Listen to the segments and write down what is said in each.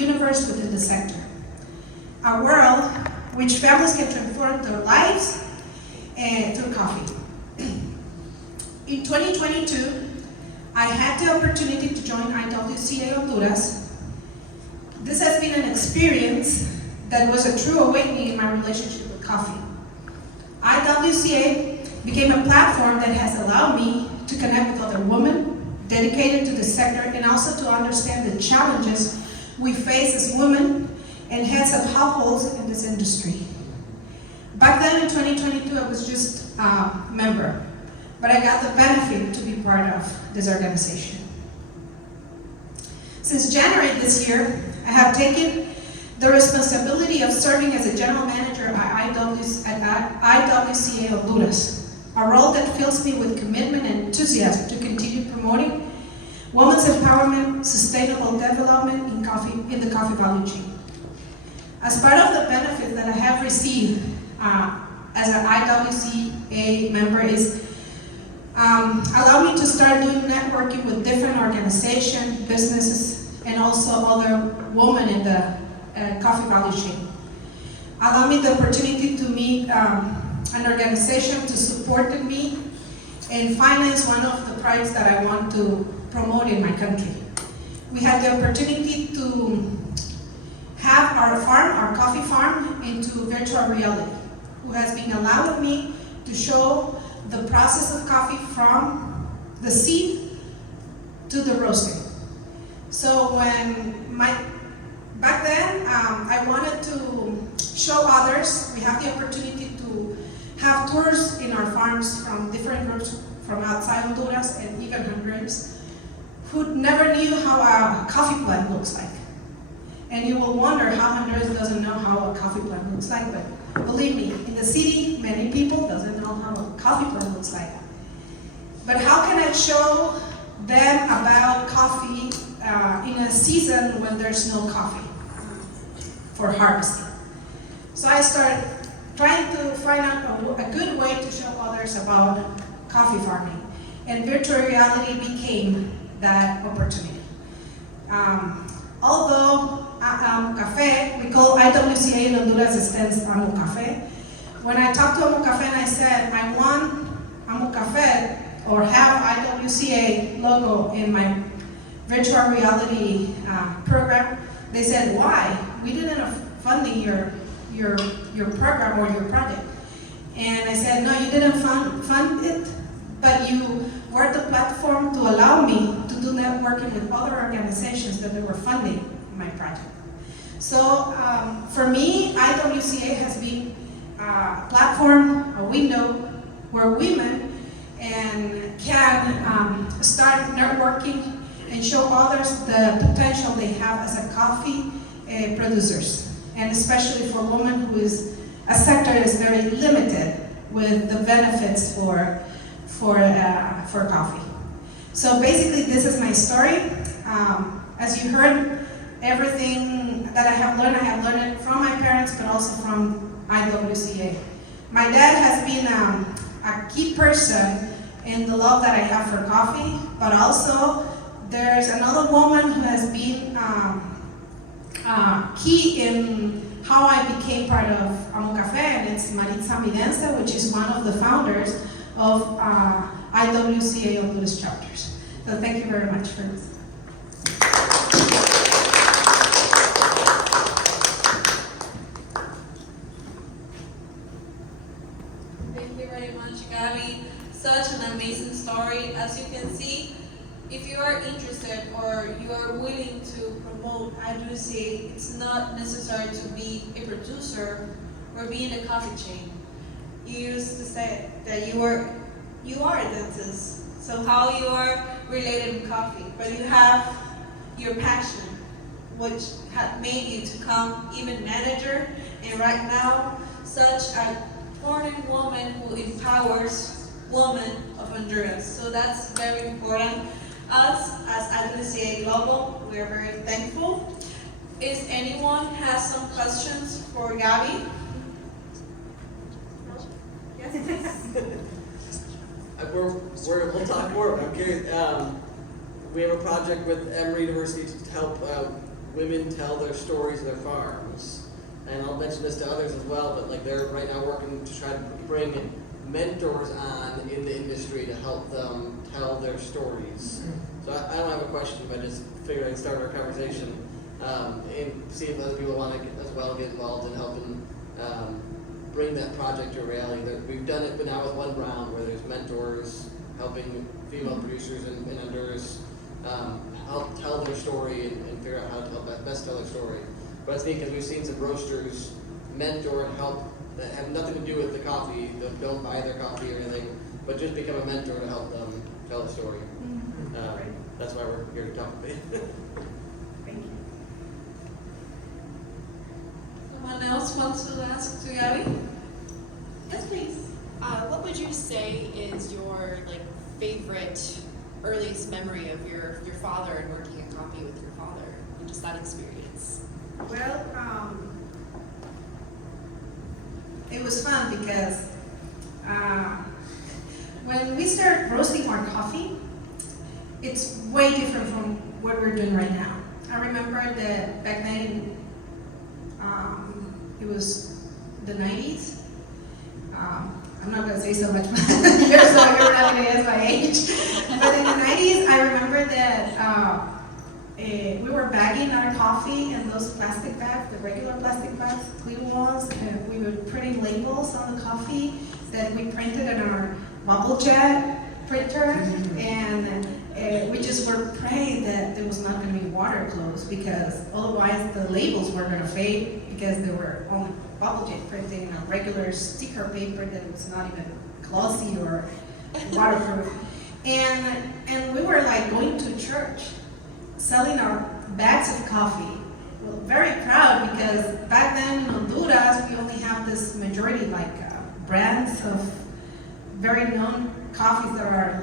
universe within the sector. A world which families can transform their lives through coffee. In 2022, I had the opportunity to join IWCA Honduras. This has been an experience that was a true awakening in my relationship with coffee. IWCA became a platform that has allowed me to connect with other women dedicated to the sector and also to understand the challenges we face as women and heads of households in this industry. Back then in 2022, I was just a member, but I got the benefit to be part of this organization. Since January this year, I have taken the responsibility of serving as a general manager at IWCA Honduras, a role that fills me with commitment and enthusiasm to continue promoting women's empowerment, sustainable development in the coffee value chain. As part of the benefit that I have received as an IWCA member is allow me to start doing networking with different organizations, businesses, and also other women in the coffee value chain. Allow me the opportunity to meet an organization to support me and finance one of the projects that I want to promote in my country. We had the opportunity to have our farm, our coffee farm, into virtual reality, who has been allowing me to show the process of coffee from the seed to the roasting. So back then, I wanted to show others. We have the opportunity to have tours in our farms from different groups from outside Honduras and even Hondurans who never knew how a coffee plant looks like. And you will wonder how Honduras doesn't know how a coffee plant looks like, but believe me, in the city, many people doesn't know how a coffee plant looks like. But how can I show them about coffee in a season when there's no coffee for harvesting? So I started trying to find out a good way to show others about coffee farming, and virtual reality became that opportunity. Although AMUCAFE, we call IWCA in Honduras stands AMUCAFE. When I talked to AMUCAFE and I said, I want AMUCAFE or have IWCA logo in my virtual reality program, they said, why? We didn't have funding your program or your project. And I said, no, you didn't fund it, but you were the platform to allow me to do networking with other organizations that they were funding my project. So for me, IWCA has been a platform, a window, where women can start networking and show others the potential they have as a coffee producers, and especially for women who is a sector that is very limited with the benefits for coffee. So basically, this is my story. As you heard, everything that I have learned it from my parents, but also from IWCA. My dad has been a key person in the love that I have for coffee, but also there's another woman who has been key in how I became part of AMUCAFE, and it's Maritza Midenza, which is one of the founders of IWCA Honduras chapters. So thank you very much for this. Thank you very much, Gabby. Such an amazing story. As you can see, if you are interested or you are willing to promote IWCA, it's not necessary to be a producer or be in a coffee chain. You used to say that you are a dentist, so how you are related with coffee, but you have your passion, which had made you to become even manager, and right now, such a important woman who empowers women of Honduras. So that's very important. Us, as IWCA Global, we are very thankful. Is anyone has some questions for Gabby? We'll talk more. Okay, we have a project with Emory University to help women tell their stories of their farms. And I'll mention this to others as well, but like they're right now working to try to bring mentors on in the industry to help them tell their stories. So I don't have a question, but I just figured I'd start our conversation and see if other people want to as well get involved in helping bring that project to reality. We've done it, but now with one round where there's mentors helping female producers and vendors help tell their story and figure out how to best tell their story. But it's neat because we've seen some roasters mentor and help that have nothing to do with the coffee, that don't buy their coffee or anything, but just become a mentor to help them tell the story. That's why we're here to talk about it. Thank you. Someone else wants to ask to Gabby? Yes, please. What would you say is your favorite earliest memory of your father and working in coffee with your father and just that experience? Well, it was fun because when we started roasting our coffee, it's way different from what we're doing right now. I remember that back then, it was the 90s. I'm not going to say so much years, so you're not going to guess my age. But in the 90s, I remember that we were bagging our coffee in those plastic bags, the regular plastic bags, clean ones, and we were printing labels on the coffee that we printed in our bubble jet printer, and we just were praying that there was not going to be water close, because otherwise the labels were going to fade, because they were only bubble jet printing on regular sticker paper that was not even glossy or waterproof. And we were going to church, selling our bags of coffee. Well, very proud, because back then in Honduras, we only have this majority brands of very known coffees that are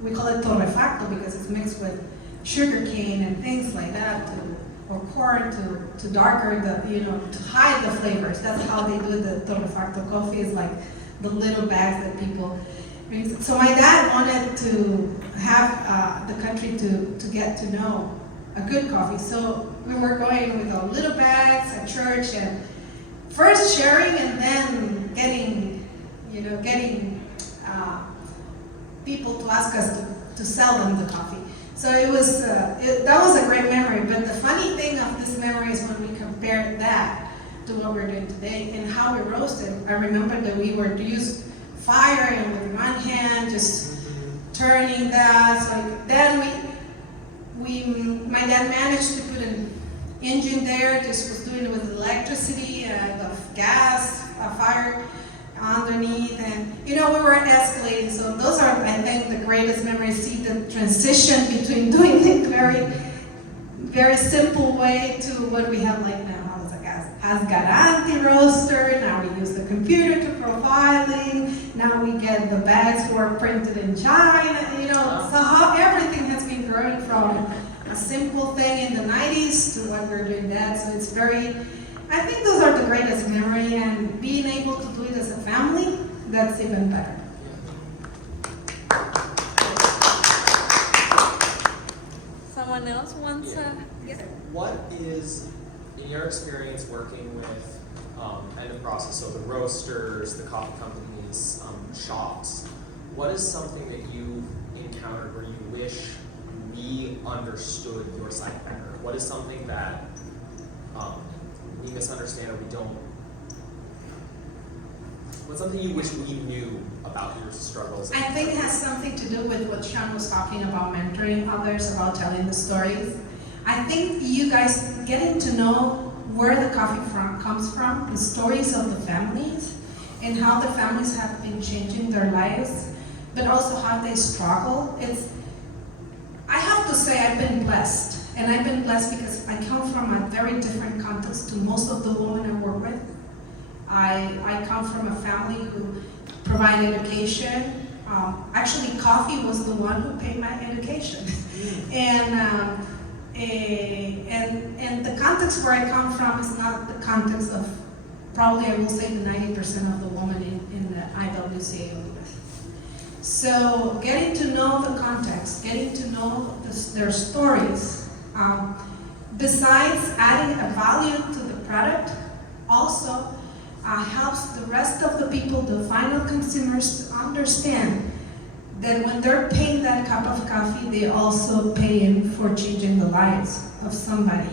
we call it torrefacto because it's mixed with sugar cane and things like that, or corn to darker to hide the flavors. That's how they do the torrefacto coffee, is the little bags that people bring. So my dad wanted to have the country to get to know a good coffee. So we were going with our little bags at church, and first sharing and then getting people to ask us to sell them the coffee. So it was that was a great memory. But the funny thing of this memory is when we compared that to what we're doing today and how we roasted. I remember that we were used fire and with one hand just turning that. So then my dad managed to put an engine there. Just was doing it with electricity and gas, fire underneath, and we were escalating. So those are, I think, the greatest memories. See the transition between doing it very, very simple way to what we have now. Asgarante roaster. Now we use the computer to profiling. Now we get the bags who are printed in China. So how everything has been grown from a simple thing in the 90s to what we're doing that. So it's very. I think those are the greatest memory, and being able to do it as a family, that's even better. Someone else wants to? Yes. What is, in your experience working with, and the process, so the roasters, the coffee companies, shops, what is something that you encountered where you wish we understood your side better? What is something that we misunderstand or we don't? What's something you wish we knew about your struggles? I think it has something to do with what Sean was talking about, mentoring others, about telling the stories. I think you guys getting to know where the coffee comes from, the stories of the families, and how the families have been changing their lives, but also how they struggle. I have to say I've been blessed. And I've been blessed because I come from a very different context to most of the women I work with. I come from a family who provide education. Actually, coffee was the one who paid my education. And the context where I come from is not the context of, probably I will say, the 90% of the women in the IWCA Honduras. So getting to know the context, getting to know their stories, besides adding a value to the product, also helps the rest of the people, the final consumers, to understand that when they're paying that cup of coffee, they also paying for changing the lives of somebody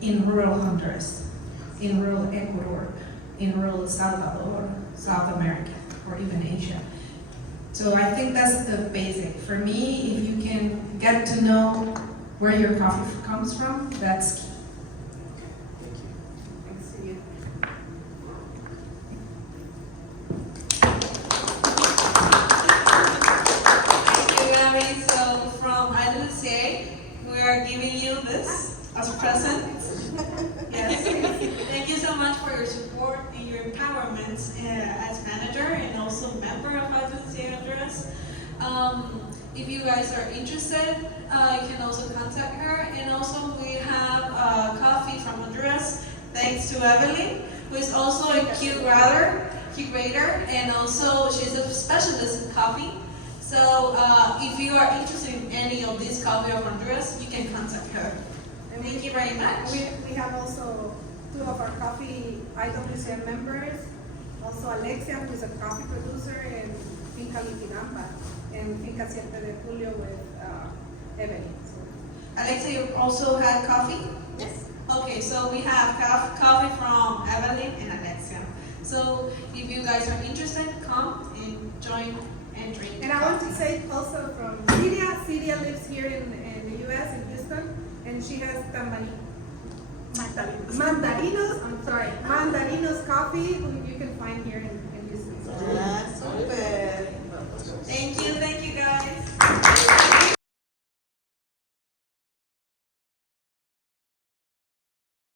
in rural Honduras, in rural Ecuador, in rural El Salvador, South America, or even Asia. So I think that's the basic. For me, if you can get to know where your coffee comes from, that's key. Thanks to you. Thank you, Gabby. So from IWCA, we are giving you this as a present. Yes. Thank you so much for your support and your empowerment as manager and also member of IWCA Honduras. If you guys are interested, you can also contact her. And also we have coffee from Honduras, thanks to Evelyn, who is also a curator, and also she's a specialist in coffee. So if you are interested in any of these coffee of Honduras, you can contact her. And Thank you very much. We have also two of our coffee IWCA members, also Alexia, who is a coffee producer in Finca Liquidamba, and Finca 7 de Julio with Evelyn. So, Alexa, you also had coffee? Yes. Okay, so we have coffee from Evelyn and Alexia. So if you guys are interested, come and join and drink. and I want to say also from Cydia. Cydia lives here in the US, in Houston, and she has mandarinos coffee, who you